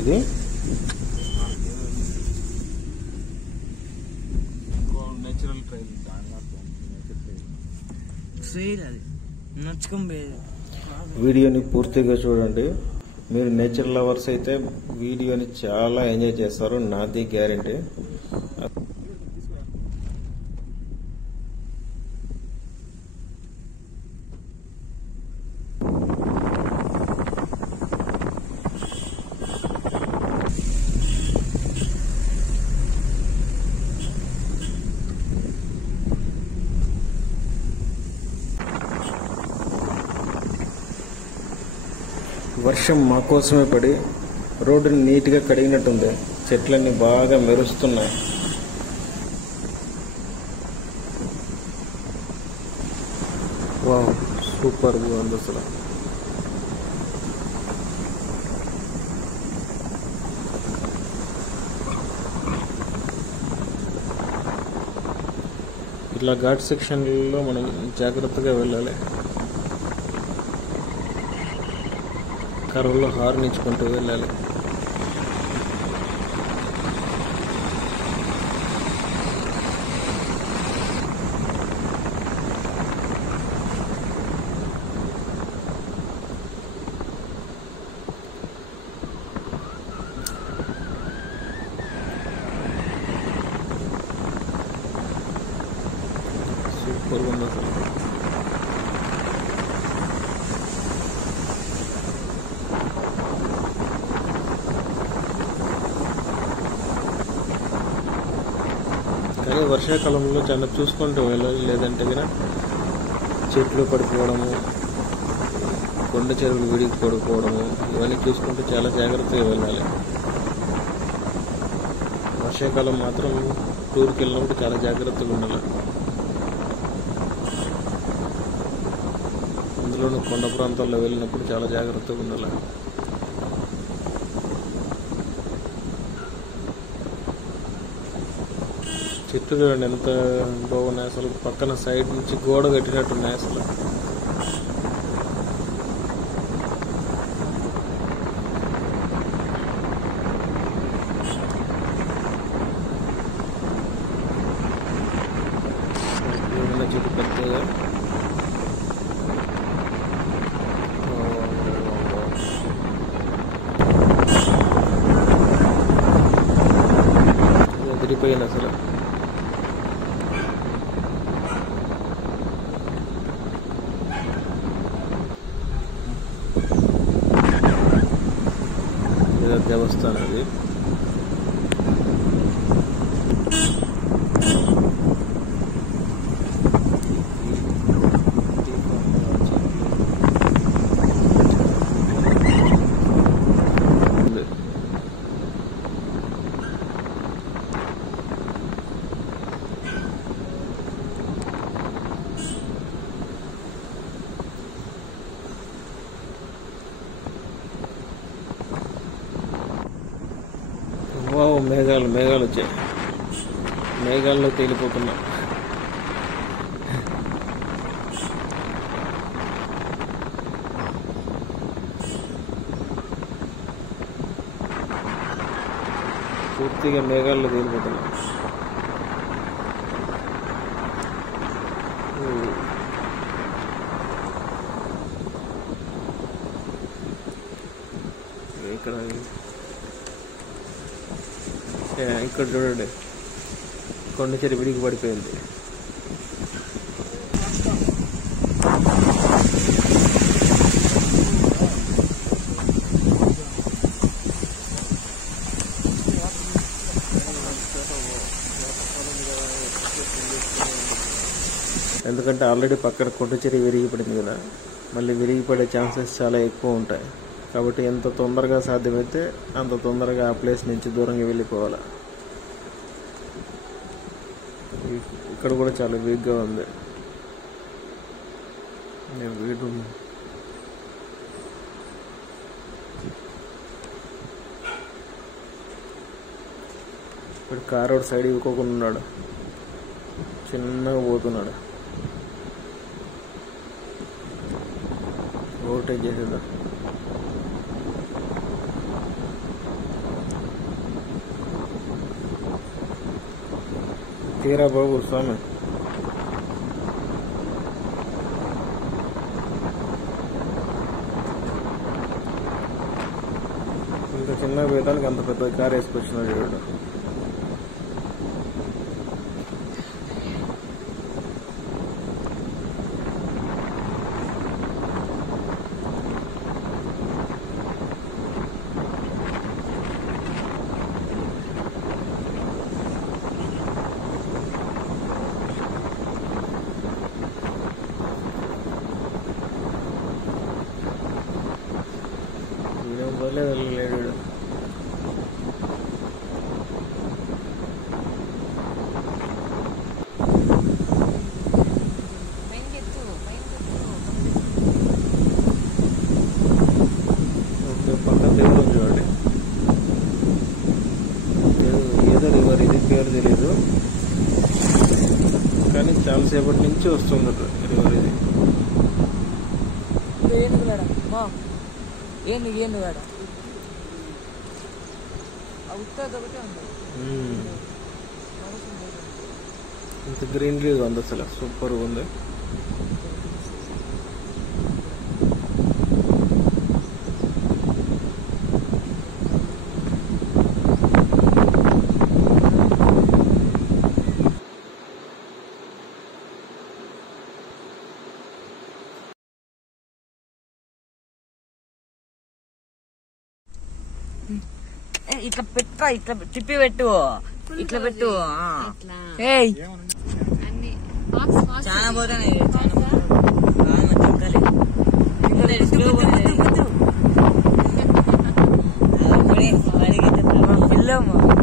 ఇది. Natural trial వీడియోని పూర్తిగా చూడండి. మీరు నేచర్ లవర్స్ అయితే వీడియోని చాలా ఎంజాయ్ చేస్తారు, నాది గ్యారెంటీ. వర్షం మా కోసమే పడి రోడ్డుని నీట్గా కడిగినట్టుంది. చెట్లన్నీ బాగా మెరుస్తున్నాయి. వావ్, సూపర్గా ఉంది అసలు. ఇట్లా ఘాట్ సెక్షన్లలో మనం జాగ్రత్తగా వెళ్ళాలి. కర్రలో హార్న్ ఇచ్చుకుంటూ వెళ్ళాలి. సూపర్గా ఉంది అసలు. కానీ వర్షాకాలంలో చాలా చూసుకుంటూ వెళ్ళాలి, లేదంటే కనుక చెట్లు పడిపోవడము, కొండ చెరువులు విడిగి పడిపోవడము, ఇవన్నీ చూసుకుంటూ చాలా జాగ్రత్తగా వెళ్ళాలి. వర్షాకాలం మాత్రం టూర్కి వెళ్ళినప్పుడు చాలా జాగ్రత్తగా ఉండాలి. అందులోనూ కొండ ప్రాంతాల్లో వెళ్ళినప్పుడు చాలా జాగ్రత్తగా ఉండాలి. చెట్లు చూడండి ఎంత బాగున్నాయి అసలు. పక్కన సైడ్ నుంచి గోడ కట్టినట్టున్నాయి అసలు. చెట్టు పెద్దగా ఎదిరిపోయింది అసలు. దేవస్థానం అది. మేఘాలు మేఘాలు వచ్చాయి. మేఘాల్లో తేలిపోతున్నా. పూర్తిగా మేఘాల్లో తేలిపోతున్నా. ఇక్కడ ఇక్కడ చూడండి, కొండ చెరి విడికి పడిపోయింది. ఎందుకంటే ఆల్రెడీ పక్కన కొండ చెరి విరిగిపడింది కదా, మళ్ళీ విరిగిపడే ఛాన్సెస్ చాలా ఎక్కువ ఉంటాయి. కాబట్టి ఎంత తొందరగా సాధ్యమైతే అంత తొందరగా ఆ ప్లేస్ నుంచి దూరంగా వెళ్ళిపోవాలి. ఇక్కడ కూడా చాలా వీక్గా ఉంది. వీడు ఇప్పుడు కార్ రోడ్ సైడ్ ఇవ్వకుండా ఉన్నాడు, చిన్నగా పోతున్నాడు. ఓవర్టేక్ చేసేదా. తీరా బాబు స్వామి. ఇంత చిన్న వేయడానికి అంత పెద్ద కార్ వేసుకొచ్చినాడు వీడు. వెళ్ళలేడు. పక్కన దేవుడు చూడండి. ఏదో రివర్ ఇది పేరు తెలీదు కానీ చాలాసేపటి నుంచి వస్తుంది రివర్ ఇది. ఇంత గ్రీనరీగా ఉంది, అసలు సూపర్ ఉంది. ఇట్లా పెట్టా, ఇట్లా తిప్పి పెట్టు, ఇట్లా పెట్టు. చాలా పోతాయి. పిల్లమ్మ